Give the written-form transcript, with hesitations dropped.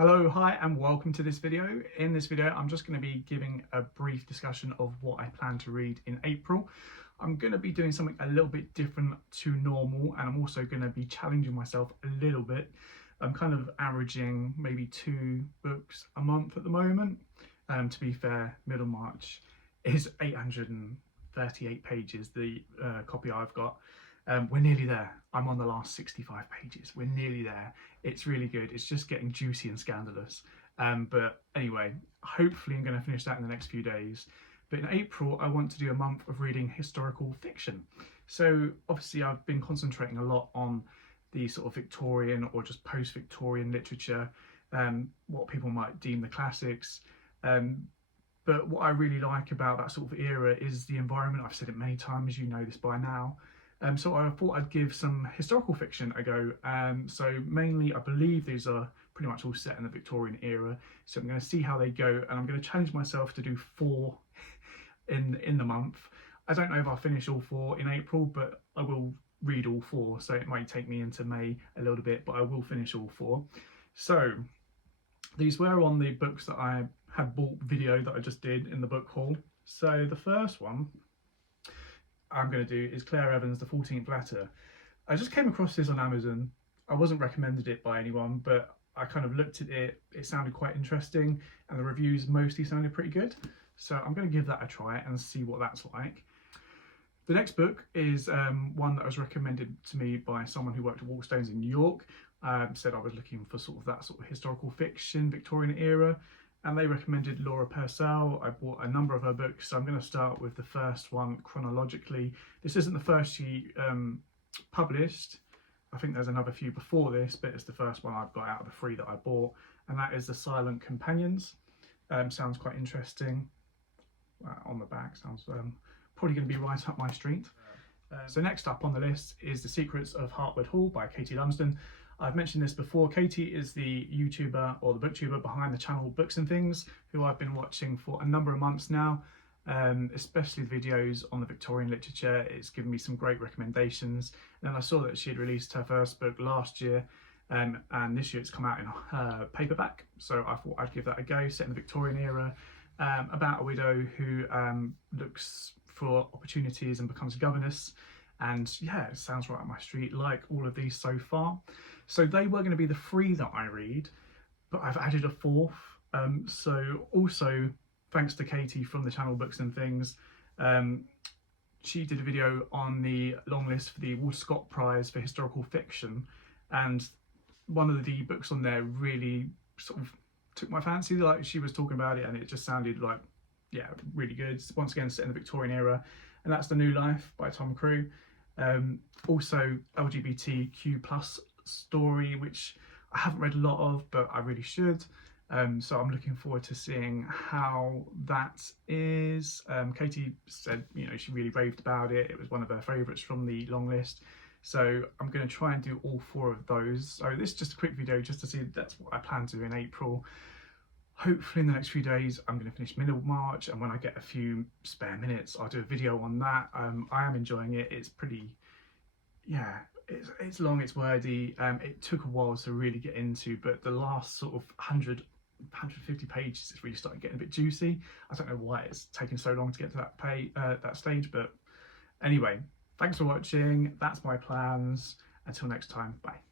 Hello, hi, and welcome to this video. In this video, I'm just going to be giving a brief discussion of what I plan to read in April. I'm going to be doing something a little bit different to normal, and I'm also going to be challenging myself a little bit. I'm kind of averaging maybe 2 books a month at the moment. To be fair, Middlemarch is 838 pages, the copy I've got. We're nearly there. I'm on the last 65 pages. We're nearly there. It's really good. It's just getting juicy and scandalous. But anyway, hopefully I'm going to finish that in the next few days. But in April, I want to do a month of reading historical fiction. So obviously I've been concentrating a lot on the sort of Victorian or just post-Victorian literature, what people might deem the classics. But what I really like about that sort of era is the environment. I've said it many times, you know this by now. So I thought I'd give some historical fiction a go. So mainly, I believe these are pretty much all set in the Victorian era. So I'm going to see how they go, and I'm going to challenge myself to do 4 in the month. I don't know if I'll finish all 4 in April, but I will read all 4. So it might take me into May a little bit, but I will finish all 4. So these were on the books that I had bought video that I just did in the book haul. So the first one I'm going to do is Claire Evans' The 14th Letter. I just came across this on Amazon. I wasn't recommended it by anyone, but I kind of looked at it. It sounded quite interesting, and the reviews mostly sounded pretty good. So I'm going to give that a try and see what that's like. The next book is one that was recommended to me by someone who worked at Waterstones in New York. Said I was looking for sort of that sort of historical fiction, Victorian era, and they recommended Laura Purcell. I bought a number of her books, so I'm going to start with the first one chronologically. This isn't the first she published. I think there's another few before this, but it's the first one I've got out of the 3 that I bought, and that is The Silent Companions. Sounds quite interesting. On the back, sounds probably going to be right up my street. So next up on the list is The Secrets of Hartwood Hall by Katie Lumsden. I've mentioned this before. Katie is the YouTuber or the booktuber behind the channel Books and Things, who I've been watching for a number of months now, especially the videos on the Victorian literature. It's given me some great recommendations. And I saw that she had released her first book last year, and this year it's come out in her paperback. So I thought I'd give that a go, set in the Victorian era, about a widow who looks for opportunities and becomes a governess. And yeah, it sounds right up my street, like all of these so far. So they were going to be the 3 that I read, but I've added a 4th. So also, thanks to Katie from the channel Books and Things, she did a video on the long list for the Walter Scott Prize for Historical Fiction. And one of the books on there really sort of took my fancy. Like, she was talking about it and it just sounded like, yeah, really good. Once again, set in the Victorian era. And that's The New Life by Tom Crewe. Also LGBTQ plus story, which I haven't read a lot of, but I really should. So I'm looking forward to seeing how that is. Katie said, you know, she really raved about it. It was one of her favourites from the long list. So I'm going to try and do all 4 of those. So this is just a quick video just to see that's what I plan to do in April. Hopefully in the next few days I'm going to finish Middlemarch, and when I get a few spare minutes I'll do a video on that. I am enjoying it. It's pretty, yeah, it's long, it's wordy. It took a while to really get into, but the last sort of 150 pages is really starting getting a bit juicy. I don't know why it's taken so long to get to that stage, but anyway, thanks for watching. That's my plans. Until next time, bye.